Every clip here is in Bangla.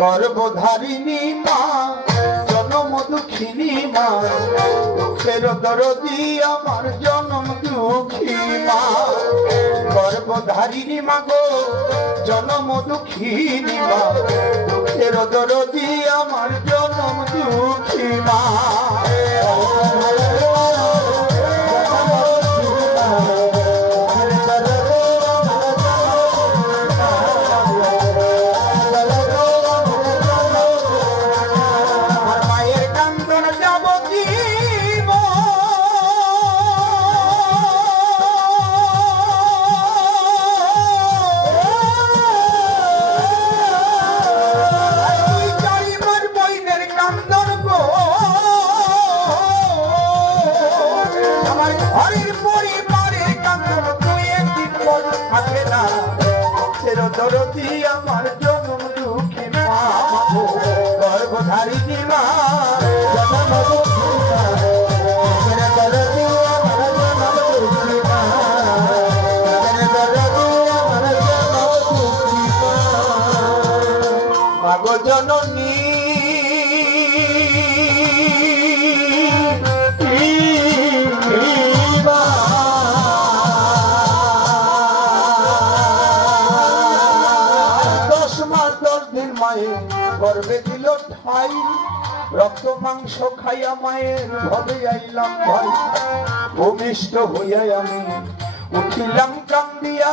গর্ভধারিণী মা জনম দুঃখিনী মা দুঃখের দরদি আমার জনম দুঃখী মা গর্ভধারিণী মা গো জনম দুঃখিনী মা দুঃখের দরদি আমার জনম দুঃখী মা দরদি আমার জনম দুঃখী মা গর্ভধারিণী মা জনম দুঃখী মা দরদি আমার জনম দুঃখী মা দরদি আমার জনম দুঃখী মা মাগো জননী গর্বে দিল ঠাই রক্ত মাংস খাইয়া মায়ের ভবে আইলাম ভাই ভূমিষ্ঠ হইয়া আমি উঠিলাম কান্দিয়া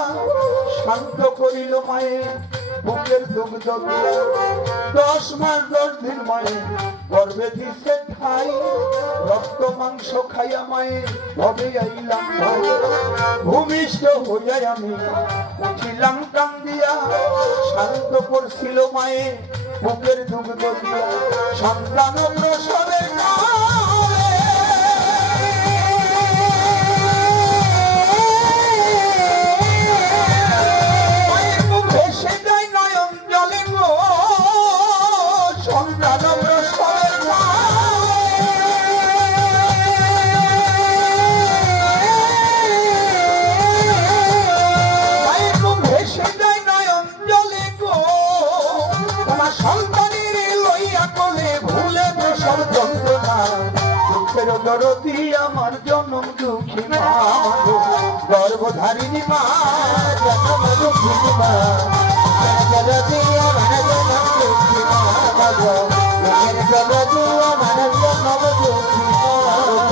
শান্ত করিল মায়ের বুকের দুগ্ধ দিয়া 10 মাস 10 দিন মায়ের গর্বে দিছে ঠাই রক্ত মাংস খাইয়া মায়ের ভবে আইলাম ভাই ভূমিষ্ঠ হইয়া আমি উঠিলাম কান্দিয়া শান্ত করছিল মায়ের বুকের দুগ্ধ দিয়া সন্তান প্রসবের ভেসে যায় নয়ন জলে গো সন্তান প্রসবের ভেসে যায় নয়ন জলে গো তোমার সন্তানের লইয়া কোলে ভুলে প্রসব যন্ত্রণা দুঃখের দরদি আমার জনম দুঃখী মা গর্ভধারিণী মা জনম দুঃখী মা দরদি আমার জনম দুঃখী মা দরদি আমার জনম দুঃখী মা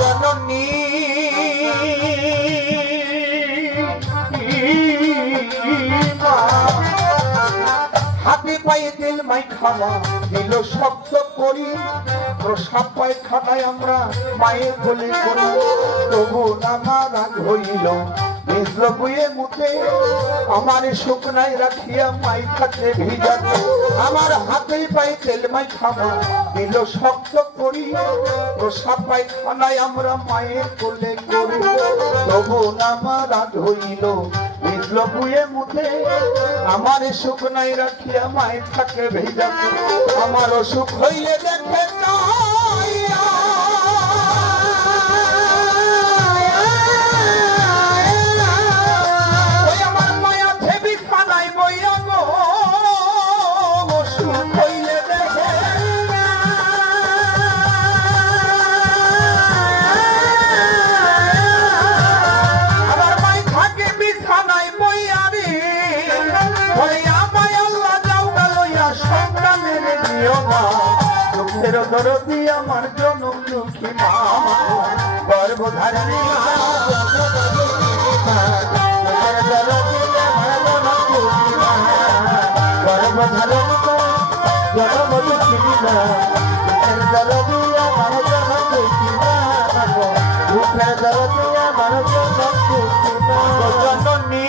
জননী হাতে পায়ে তেল মাই খাওয়া দিল শব্দ করি প্রসাব পায়খানায় আমরা মায়ের কোলে করি তবু নামা রাগ হইল ভিজল বুয়ে মুখে আমার শুকনায় রাখিয়া মাই থাকে ভিজাতে আমার হাতে পায়ে তেল মাই খাওয়া দিল শব্দ করি প্রসাব পায়খানায় আমরা মায়ের কোলে করি তবু নামা রাগ হইল বুয়ে মুখে আমার সুখ নাই রাখিয়া মায়ের থাকে ভেজা আমার অসুখ হইলে দেখে আমার মায়া ছবি খানাই বইয়া গো অসুখ হইলে দেখে দুঃখের দরদি আমার জনম দুঃখী মা গর্ভধারিণী মা গর্ভধারিণী জনম দুঃখী মা দরদি আমার জনম দুঃখী মা দুঃখের দরদি আমার জনম দুঃখী মা জননী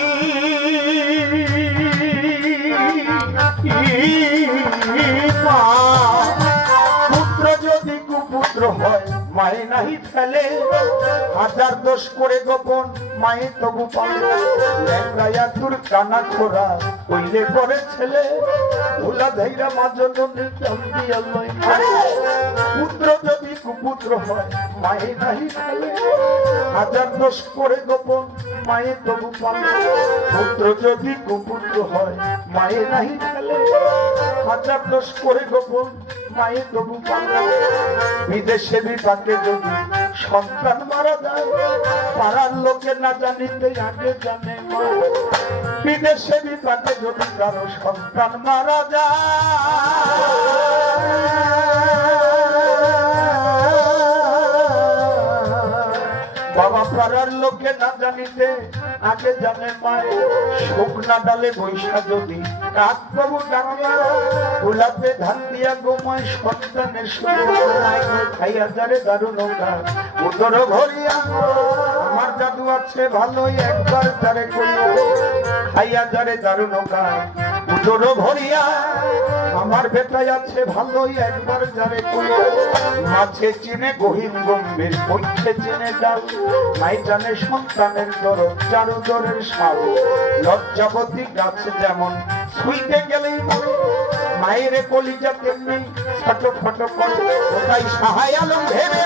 পুত্র যদি কুপুত্র হয় মায়ে নাহি ফেলে হাজার দোষ করে গোপন মায়ে তবু পালে ল্যাংড়াইয়া তোর কানা ছোড়া কইলে করে ছেলে ভোলা ধৈরা মা জননী পুত্র যদি কুপুত্র হয় মায়ে নাহি ফেলে, হাজার দোষ করে গোপন মায়ে তবু পালে। পুত্র যদি কুপুত্র হয় মায়ে নাহি ফেলে, হাজার দোষ করে গোপন মায়ে তবু পালে। বিদেশে বিপাকে যদি সন্তান মারা যায়, পাড়ার লোকে না জানিতে আগে জানে মা। বিদেশে বিপাকে যদি কারো সন্তান মারা যায়, বাবা পাড়ার লোকে না জানিতে আগে জানে মায়ে। শুকনা ডালে বৈশা যদি কাক বাবু ডাকে, গোলাপে ধান দিয়া গোমায় সন্তানের খাইয়া যারে দারুণ উদর ভরিয়া। আমার জাদু আছে ভালোই একবার যারে করিয়া, খাইয়া যারে দারুণ উদর ভরিয়া। আমার বেটাই আছে ভালোই একবার যারে করিয়া। মাছে চিনে গহীন গম্ভীর, পক্ষে চিনে ডাল, নাই জানে সন্তানের দরদ চারু দরের সাল। লজ্জাবতী গাছ যেমন ছুঁইতে গেলেই মরে, মায়ের কলিজা তেমনি ছোট ফটো করে। ওটাই সাহায় আলম ভেবে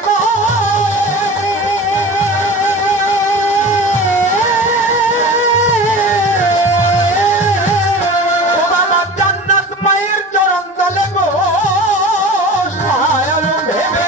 জান্নাত মায়ের চরণ তলে গো, সাহায় আলম ভেবে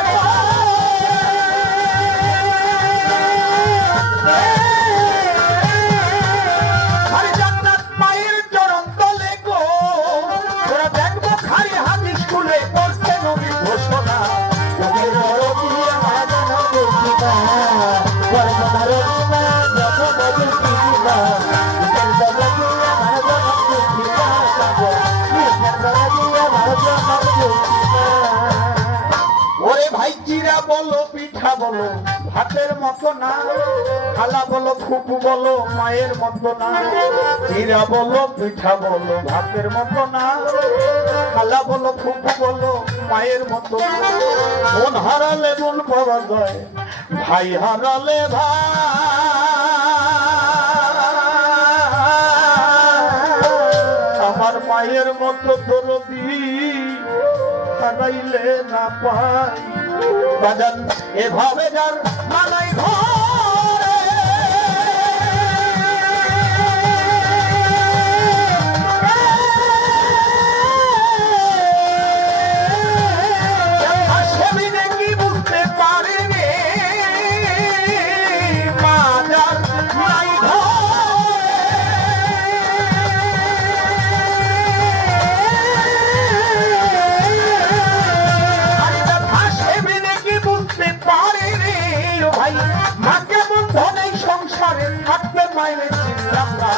বলো পিঠা বলো ভাতের মতো না, খালা বলো ফুপু বলো মায়ের মতো না। চিরা বলো পিঠা বলো ভাতের মতো না, খালা বলো ফুপু বলো মায়ের মতো না। বোন হারালে বোন পাওয়া যায়, ভাই হারালে ভাই। আমার মায়ের মতো দরদি হারাইলে না পাই। বাজান এভাবে যার মালাই ঘরে, সেদিনে কি বুঝতে পারিনি বাজার নাই মাকে বন্ধনে সংসারে থাকতে পাইলে চিনলাম না।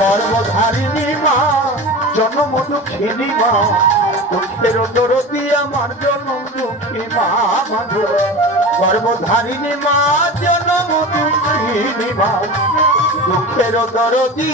গর্ভধারিণী মা জন্ম দুঃখিনী মা, দুঃখের দরদি আমার জন্ম দুঃখী মা। গর্ভধারিণী মা জন্ম দুঃখিনী মা, দুঃখের দরদি